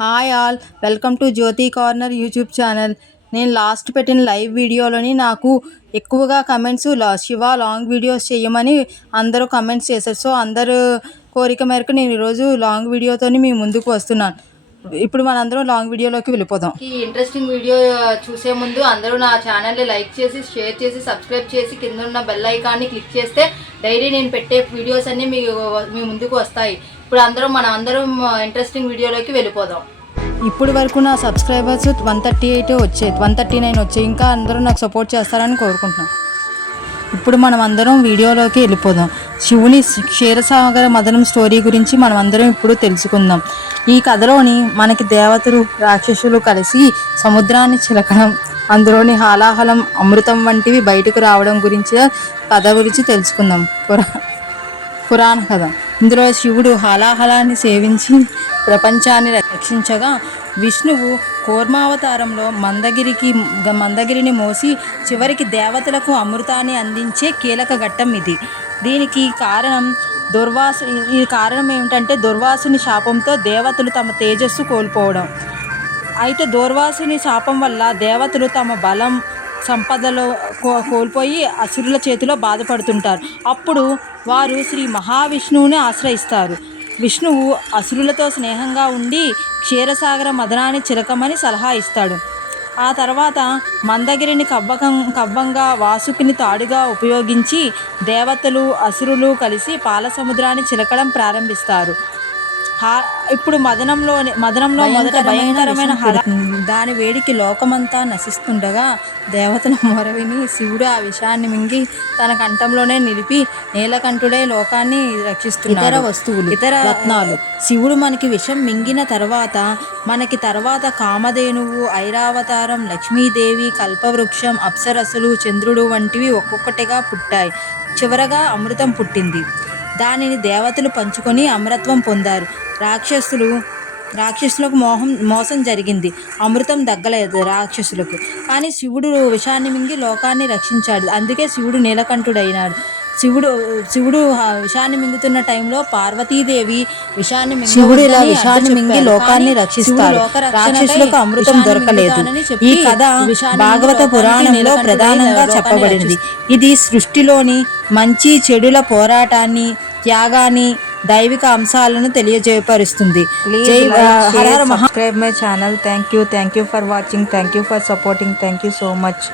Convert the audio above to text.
Hi all, welcome to Jyothi corner YouTube channel. నేను last పెట్టిన live వీడియోలోని నాకు ఎక్కువగా కమెంట్స్ శివ లాంగ్ వీడియోస్ చేయమని అందరూ కమెంట్స్ చేశారు. సో అందరూ కోరిక మేరకు నేను ఈరోజు లాంగ్ వీడియోతోని మీ ముందుకు వస్తున్నాను. ఇప్పుడు మనందరం లాంగ్ వీడియోలోకి వెళ్ళిపోదాం. ఈ ఇంట్రెస్టింగ్ వీడియో చూసే ముందు అందరూ నా ఛానల్ని లైక్ చేసి, షేర్ చేసి, సబ్స్క్రైబ్ చేసి కింద ఉన్న బెల్ ఐకాన్ని క్లిక్ చేస్తే డైలీ నేను పెట్టే వీడియోస్ అన్నీ మీ ముందుకు వస్తాయి. ఇప్పుడు మనం అందరం ఇంట్రెస్టింగ్ వీడియోలోకి వెళ్ళిపోదాం. ఇప్పుడు వరకు నా సబ్స్క్రైబర్స్ 138 వచ్చాయి, 139 వచ్చాయి. ఇంకా అందరూ నాకు సపోర్ట్ చేస్తారని కోరుకుంటున్నాను. ఇప్పుడు మనం అందరం వీడియోలోకి వెళ్ళిపోదాం. శివుని క్షీరసాగర మదనం స్టోరీ గురించి మనం అందరం ఇప్పుడు తెలుసుకుందాం. ఈ కథలోని మనకి దేవతలు, రాక్షసులు కలిసి సముద్రాన్ని చిలకడం, అందులోని హాలాహలం, అమృతం వంటివి బయటకు రావడం గురించి కథ గురించి తెలుసుకుందాం. పురాణ కథ. ఇందులో శివుడు హాలాహలాన్ని సేవించి ప్రపంచాన్ని రక్షించగా, విష్ణువు కూర్మావతారంలో మందగిరిని మోసి చివరికి దేవతలకు అమృతాన్ని అందించే కీలక ఘట్టం ఇది. దీనికి కారణం కారణం ఏమిటంటే దుర్వాసుని శాపంతో దేవతలు తమ తేజస్సు కోల్పోవడం. అయితే దుర్వాసుని శాపం వల్ల దేవతలు తమ బలం, సంపదలో కోల్పోయి అసురుల చేతిలో బాధపడుతుంటారు. అప్పుడు వారు శ్రీ మహావిష్ణువుని ఆశ్రయిస్తారు. విష్ణువు అసురులతో స్నేహంగా ఉండి క్షీరసాగర మదనాన్ని చిలకమని సలహా ఇస్తాడు. ఆ తర్వాత మందగిరిని కవ్వంగా, వాసుకిని తాడుగా ఉపయోగించి దేవతలు, అసురులు కలిసి పాల సముద్రాన్ని చిలకడం ప్రారంభిస్తారు. ఇప్పుడు మదనంలో మొదట భయంకరమైన దాని వేడికి లోకమంతా నశిస్తుండగా దేవతల మొరవిని శివుడు ఆ విషయాన్ని మింగి తన కంఠంలోనే నిలిపి నీలకంఠుడై లోకాన్ని రక్షిస్తున్నారు. ఇతర వస్తువులు, ఇతర రత్నాలు. శివుడు మనకి విషం మింగిన తర్వాత కామధేనువు, ఐరావతారం, లక్ష్మీదేవి, కల్పవృక్షం, అప్సరసులు, చంద్రుడు వంటివి ఒక్కొక్కటిగా పుట్టాయి. చివరగా అమృతం పుట్టింది. దానిని దేవతలు పంచుకొని అమరత్వం పొందారు. రాక్షసులకు మోసం జరిగింది. అమృతం దగ్గలేదు రాక్షసులకు. కానీ శివుడు విషాన్ని మింగి లోకాన్ని రక్షించాడు. అందుకే శివుడు నీలకంఠుడైనాడు. శివుడు విషాన్ని మింగుతున్న టైంలో పార్వతీదేవి శివుడు ఇలా విషాన్ని మింగి లోకాన్ని రక్షిస్తాడు, రాక్షసులకు అమృతం దొరకలేదు. ఈ కథ భాగవత పురాణంలో ప్రధానంగా చెప్పబడింది. ఇది సృష్టిలోని మంచి చెడుల పోరాటాన్ని, త్యాగాన్ని, దైవిక అంశాలను తెలియజేయపరుస్తుంది. Subscribe my channel. Thank you for watching. Thank you for supporting. Thank you so much.